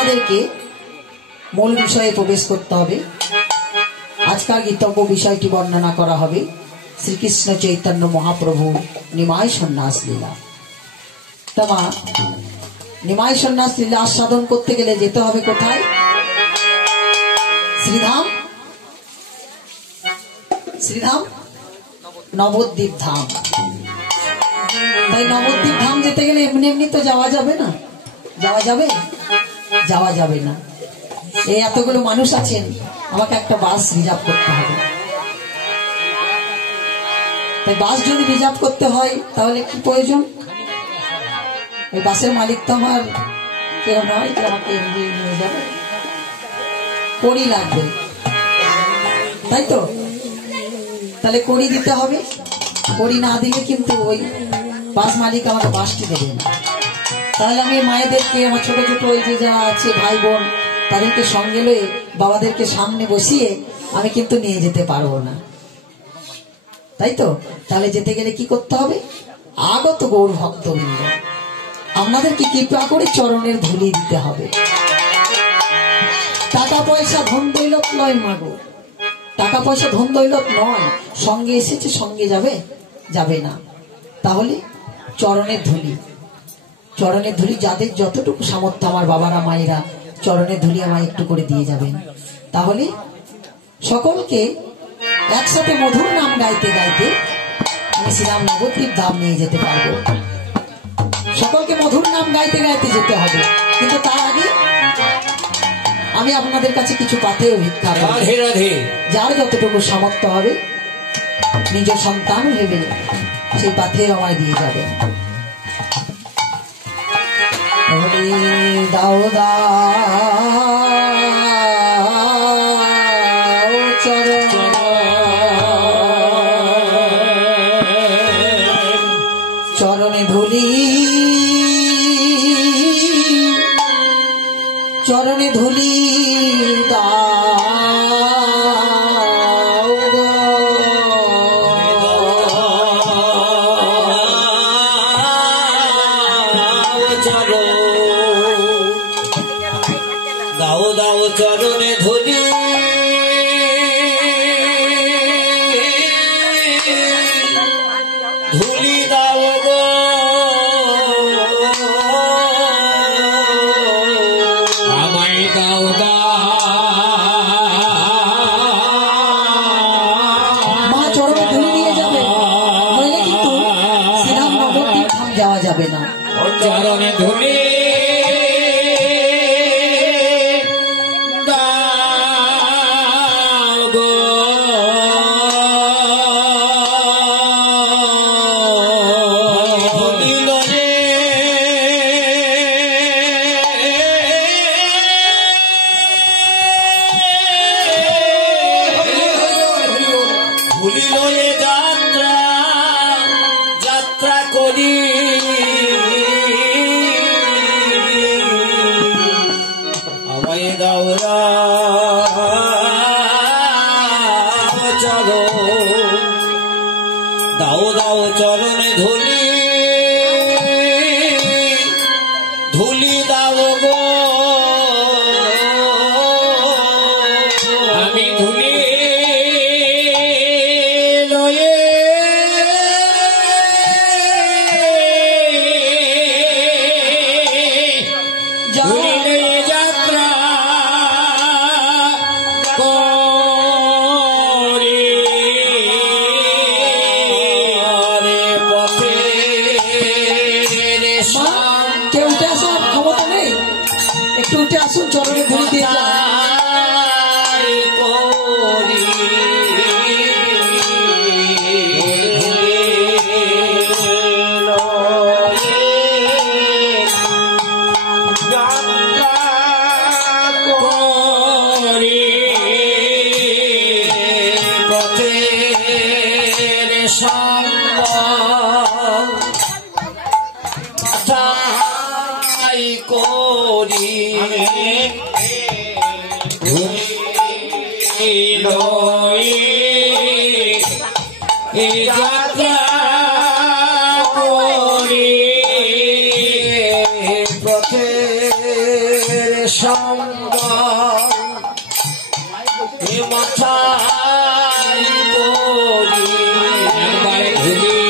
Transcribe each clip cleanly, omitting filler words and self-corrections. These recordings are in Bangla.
আমাদেরকে মূল বিষয়ে প্রবেশ করতে হবে। আজকাল গীতব্য বিষয়টি বর্ণনা করা হবে শ্রীকৃষ্ণ চৈতন্য মহাপ্রভু নিমাই সন্ন্যাস লীলা। তোমা নিমাই সন্ন্যাস লীলা আস্বাদন করতে গেলে যেতে হবে কোথায়? শ্রীধাম, শ্রীধাম নবদ্বীপ ধাম। তাই নবদ্বীপ ধাম যেতে গেলে এমনি এমনি তো যাওয়া যাবে না। যাওয়া যাবে? যাওয়া যাবে না। এই এতগুলো মানুষ আছেন, আমাকে একটা বাস রিজার্ভ করতে হবে। তাই বাস যদি রিজার্ভ করতে হয় তাহলে কি প্রয়োজন? ওই বাসের মালিক তো আমার কেউ নয় যে আমাকে এমনি নিয়ে যাবে, কড়ি লাগবে, তাই তো? তাহলে কড়ি দিতে হবে। কড়ি না দিলে কিন্তু ওই বাস মালিক আমাকে বাসটি দেবে না। তাহলে আমি মায়েদেরকে, আমার ছোট ছোট ওই যে যারা আছে ভাই বোন, তাদেরকে সঙ্গে লয়ে বাবাদেরকে সামনে বসিয়ে আমি কিন্তু নিয়ে যেতে পারবো না, তাই তো? তাহলে যেতে গেলে কি করতে হবে? আগত গৌর ভক্তবৃন্দ, আপনাদেরকে কৃপা করে চরণের ধুলি দিতে হবে। টাকা পয়সা ধন দৌলত নয় মাগো, টাকা পয়সা ধন দৌলত নয়। সঙ্গে এসেছে, সঙ্গে যাবে? যাবে না। তাহলে চরণের ধুলি, চরণের ধুলি যাদের যতটুকু সামর্থ্য, আমার বাবারা মায়েরা চরণের ধুলি আমায় একটু করে দিয়ে যাবেন। তাহলে সকলকে একসাথে মধুর নাম গাইতে গাইতে আমি শ্রীরাম নবদ্বীপ ধাম নিয়ে যেতে পারবো। সকলকে মধুর নাম গাইতে গাইতে যেতে হবে, কিন্তু তার আগে আমি আপনাদের কাছে কিছু পাথেয় ভিক্ষা করব। যার যতটুকু সামর্থ্য হবে নিজ সন্তান ভেবে সেই পাথেয় আমায় দিয়ে যাবেন। দাও দাও চরণে ধুলি, চরণে ধুলি দাও গো, দাও দাও চরণে ধুলি, ধুলি দাও গো, আমায় দাও মা চরণে ধুলি দিয়ে যাবে, নইলে কিন্তু শ্রীরাম নবদ্বীপ ধাম যাওয়া যাবে না। চরণে ধুলি যাত্রা করি, আমায় দাও চরণ, দাও দাও চরণে ধুলি, ধুলি দাও গো, আমি ধুলি লয়ে ধুলি লয়ে যাত্রা করি, আরে পথে কেউ উঠে আসার ক্ষমতা নেই, একটু উঠে আসুন, চরণে ধুলি দিয়ে যান। যাত্রা করি পথের সঙ্গ এ মাথায় করি একবার ধুলি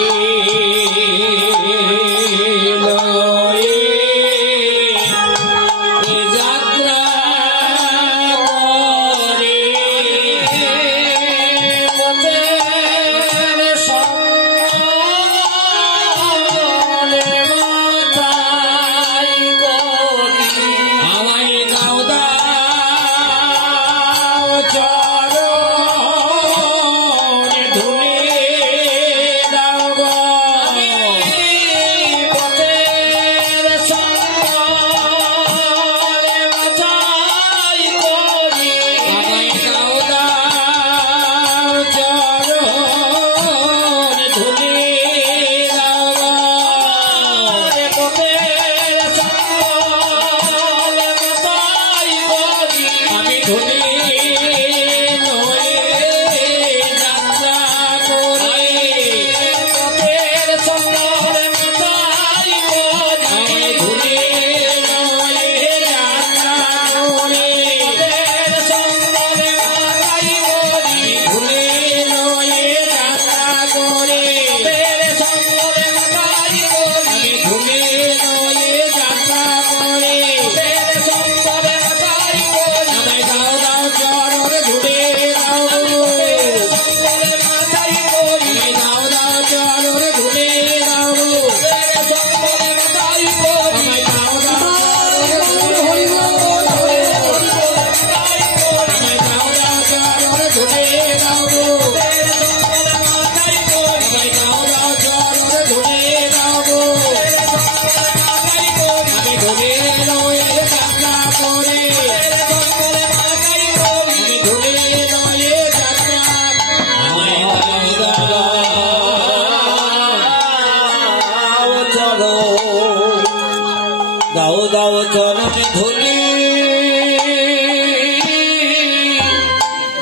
দাও দাও চরণে ধুলি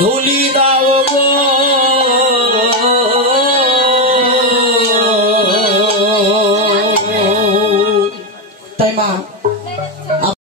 ধুলি দাও গো তাই মা